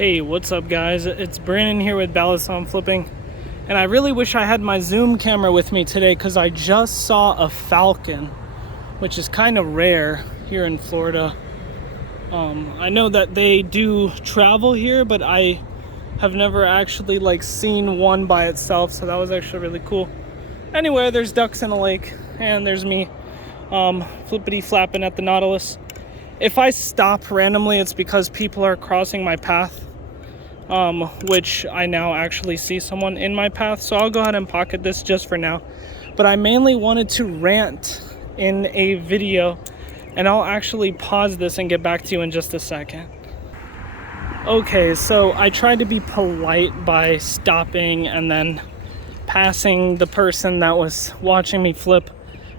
Hey, what's up guys? It's Brandon here with Balisong Flipping, and I really wish I had my zoom camera with me today because I just saw a falcon, which is kind of rare here in Florida. I know that they do travel here, but I have never actually seen one by itself, so that was actually really cool. Anyway, there's ducks in a lake, and there's me flippity flapping at the Nautilus. If I stop randomly, it's because people are crossing my path, which I now actually see someone in my path. So I'll go ahead and pocket this just for now. But I mainly wanted to rant in a video, and I'll actually pause this and get back to you in just a second. Okay, so I tried to be polite by stopping and then passing the person that was watching me flip.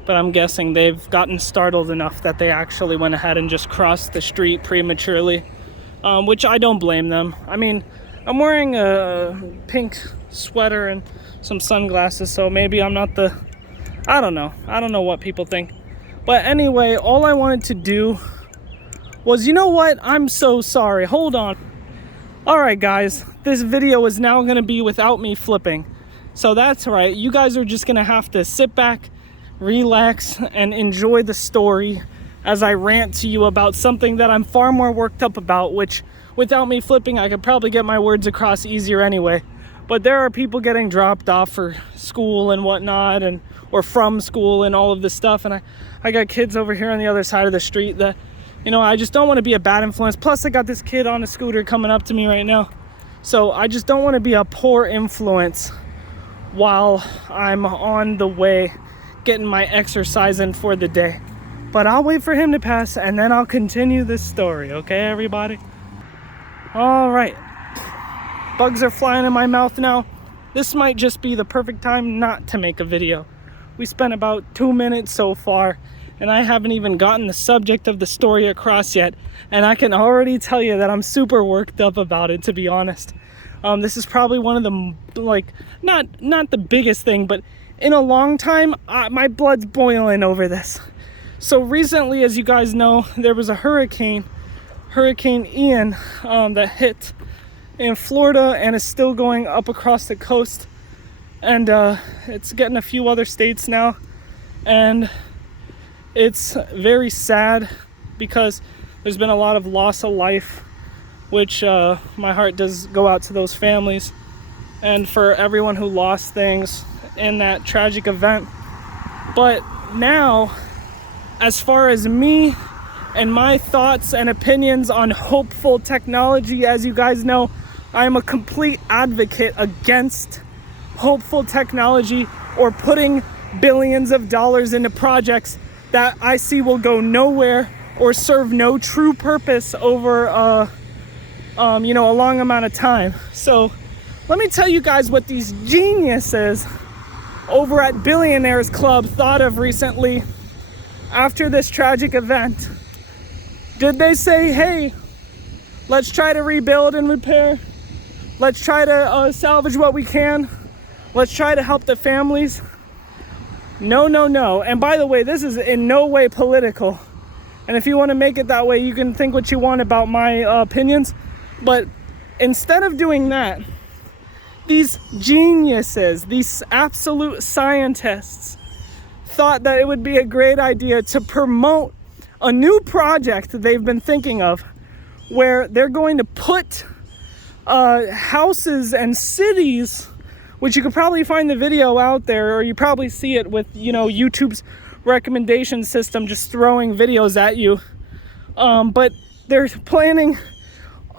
But I'm guessing they've gotten startled enough that they actually went ahead and just crossed the street prematurely, which I don't blame them. I mean, I'm wearing a pink sweater and some sunglasses, so maybe I'm not I don't know what people think. But anyway, all I wanted to do was, you know what? I'm so sorry. Hold on. All right, guys, this video is now going to be without me flipping. So that's right. You guys are just going to have to sit back, relax, and enjoy the story as I rant to you about something that I'm far more worked up about, which without me flipping, I could probably get my words across easier anyway. But there are people getting dropped off for school and whatnot, or from school and all of this stuff. And I got kids over here on the other side of the street that, I just don't want to be a bad influence. Plus, I got this kid on a scooter coming up to me right now. So I just don't want to be a poor influence while I'm on the way getting my exercise in for the day. But I'll wait for him to pass and then I'll continue this story, okay, everybody? All right, bugs are flying in my mouth now. This might just be the perfect time not to make a video. We spent about 2 minutes so far, and I haven't even gotten the subject of the story across yet, and I can already tell you that I'm super worked up about it, to be honest. This is probably one of the, not the biggest thing, but in a long time, my blood's boiling over this. So recently, as you guys know, there was a Hurricane Ian, that hit in Florida and is still going up across the coast. And it's getting a few other states now. And it's very sad because there's been a lot of loss of life, which my heart does go out to those families and for everyone who lost things in that tragic event. But now, as far as me and my thoughts and opinions on hopeful technology, as you guys know, I am a complete advocate against hopeful technology or putting billions of dollars into projects that I see will go nowhere or serve no true purpose over a long amount of time. So let me tell you guys what these geniuses over at Billionaires Club thought of recently after this tragic event. Did they say, hey, let's try to rebuild and repair? Let's try to salvage what we can. Let's try to help the families. No. And by the way, this is in no way political. And if you want to make it that way, you can think what you want about my opinions. But instead of doing that, these geniuses, these absolute scientists, thought that it would be a great idea to promote a new project they've been thinking of, where they're going to put houses and cities, which you could probably find the video out there, or you probably see it with YouTube's recommendation system just throwing videos at you. But they're planning,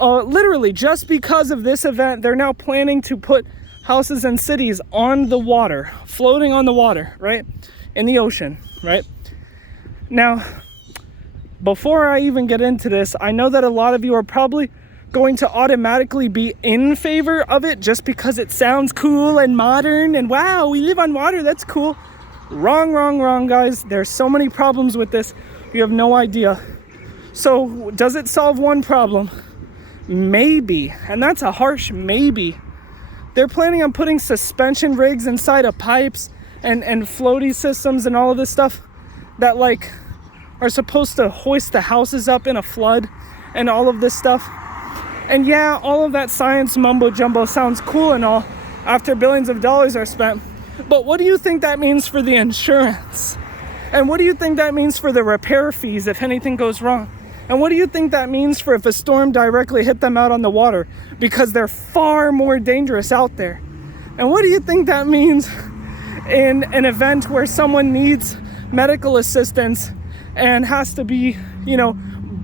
literally just because of this event, they're now planning to put houses and cities on the water, floating on the water, right? In the ocean, right? Now, before I even get into this, I know that a lot of you are probably going to automatically be in favor of it just because it sounds cool and modern and wow, we live on water, that's cool. Wrong, guys. There's so many problems with this. You have no idea. So, does it solve one problem? Maybe, and that's a harsh maybe. They're planning on putting suspension rigs inside of pipes and floaty systems and all of this stuff that are supposed to hoist the houses up in a flood and all of this stuff. And yeah, all of that science mumbo jumbo sounds cool and all after billions of dollars are spent. But what do you think that means for the insurance? And what do you think that means for the repair fees if anything goes wrong? And what do you think that means for if a storm directly hit them out on the water? Because they're far more dangerous out there. And what do you think that means in an event where someone needs medical assistance and has to be,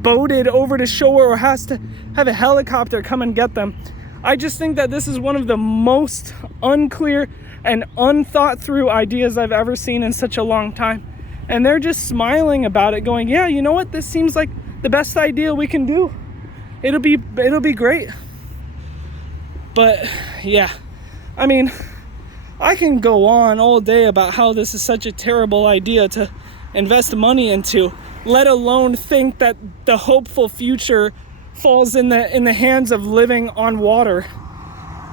boated over to shore or has to have a helicopter come and get them? I just think that this is one of the most unclear and unthought through ideas I've ever seen in such a long time. And they're just smiling about it, going, yeah, you know what? This seems like the best idea we can do. It'll be great. But yeah, I mean, I can go on all day about how this is such a terrible idea to invest money into, let alone think that the hopeful future falls in the hands of living on water.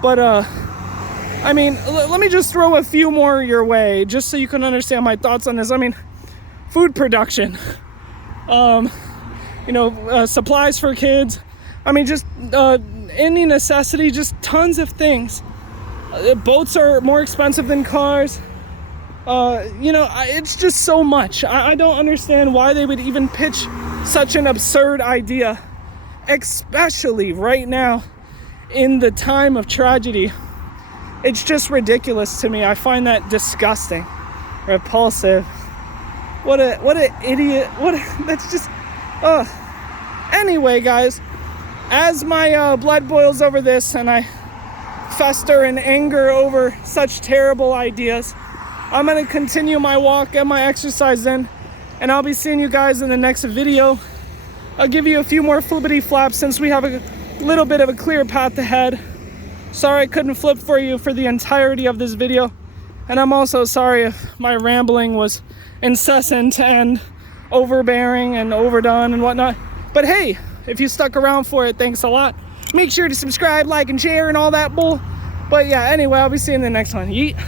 But I mean, let me just throw a few more your way just so you can understand my thoughts on this. I mean, food production, supplies for kids. I mean, just any necessity, just tons of things. Boats are more expensive than cars. It's just so much. I don't understand why they would even pitch such an absurd idea, especially right now in the time of tragedy. It's just ridiculous to me. I find that disgusting, repulsive. What an idiot. That's just, Anyway, guys, as my blood boils over this and I fester in anger over such terrible ideas, I'm going to continue my walk and my exercise in, and I'll be seeing you guys in the next video. I'll give you a few more flippity flaps since we have a little bit of a clear path ahead. Sorry I couldn't flip for you for the entirety of this video, and I'm also sorry if my rambling was incessant and overbearing and overdone and whatnot. But hey, if you stuck around for it, thanks a lot. Make sure to subscribe, like, and share and all that bull. But yeah, anyway, I'll be seeing you in the next one. Yeet.